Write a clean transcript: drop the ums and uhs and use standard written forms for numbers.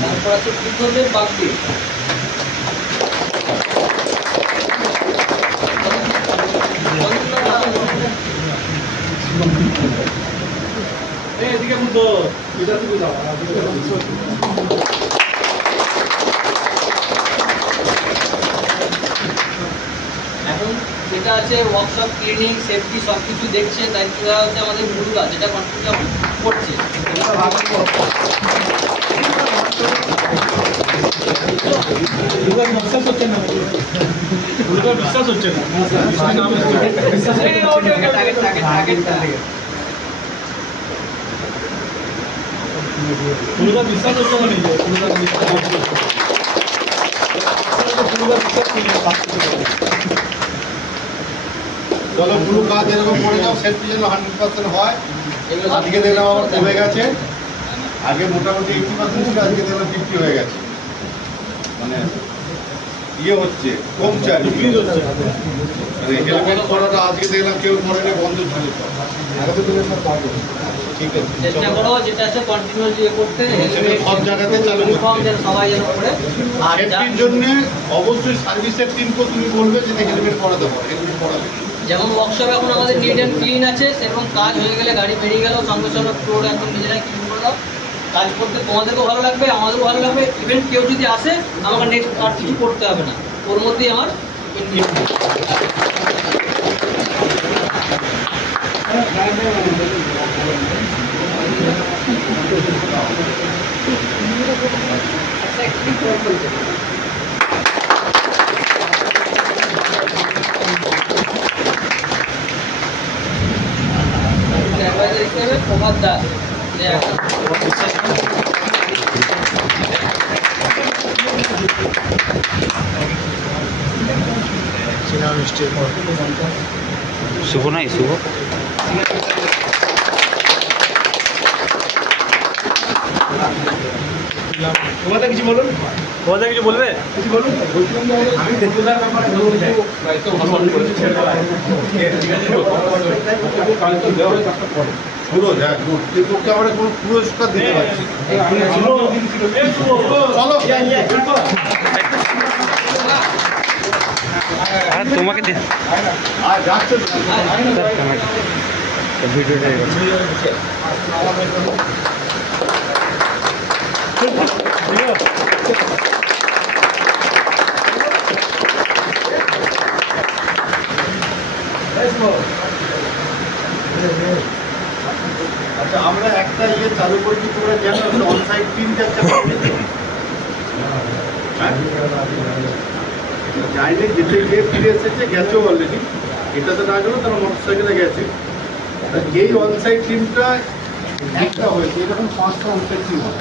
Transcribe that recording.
তারপর আছে বুদ্ধদেব বাগদি। এদিকে বুদ্ধ এটা থেকে যাও। এখন যেটা আছে ওয়ার্কশপ ক্লিনিং সেফটি সব কিছু দেখছে দায়িত্বটা হচ্ছে আমাদের মুরুগা, যেটা কন্ট্রোলটা করছে। বিশ্বাস হচ্ছে না, বিশ্বাস হচ্ছে না। পুরোটা বিশ্বাস হচ্ছে না, নিজে চলো পুরো কাজ এরকম করে যাও, সেফটি যেন 100% হয়। আজকে দেখলাম আবার কমে গেছে, আগে মোটামুটি 80% ছিল, আজকে দেখলাম 50 হয়ে গেছে। মানে ইয়ে হচ্ছে, কমছে আর কি। মানে হেলমেট করাটা আজকে দেখলাম কেউ করে না, বন্ধ ছিল। ঠিক আছে, চেষ্টা করো যেটা আছে কন্টিনিউয়াস ইয়ে করতে, সেটা সব জায়গাতে চালু করতে। যেন সবাই যেন করে। আর সেফটির জন্য অবশ্যই সার্ভিসের টিমকে তুমি বলবে যে হেলমেট পরাতে পারো, হেলমেট পরাবে। যেমন ওয়ার্কশপ এখন আমাদের নিট অ্যান্ড ক্লিন আছে, সেরকম কাজ হয়ে গেলে গাড়ি বেরিয়ে গেল সঙ্গে সঙ্গে পুরো একদম নিজেরাই ক্লিন করে দাও। কাজ করতে তোমাদেরকেও ভালো লাগবে, আমাদেরও ভালো লাগবে। ইভেন কেউ যদি আসে আমাকে নেক্সট আর কিছু করতে হবে না, ওর মধ্যেই আমার হিসেবে প্রভাব দাস শুভ নাই শুভ তোমাদের কিছু বলুন, তোমাদের কিছু বলবে, কিছু বলুন। আমি দেখুদার ব্যাপারে সুরজ, হ্যাঁ গুড, কিন্তু ওকে আমরা কোনো পুরস্কার দিতে পারছি। তোমাকে আর যাচ্ছে ভিডিওটা আচ্ছা, আমরা একটা ইয়ে চালু করেছি, তোমরা জানো অনসাইড টিম একটা যায়নি, যেতে গিয়ে ফিরে এসেছে, গেছেও অলরেডি। এটাতে না গেলেও তারা মোটর সাইকেলে গেছে। এই অনসাইড টিমটা একটা হয়েছে, এরকম 5টা অনসাইড টিম হয়।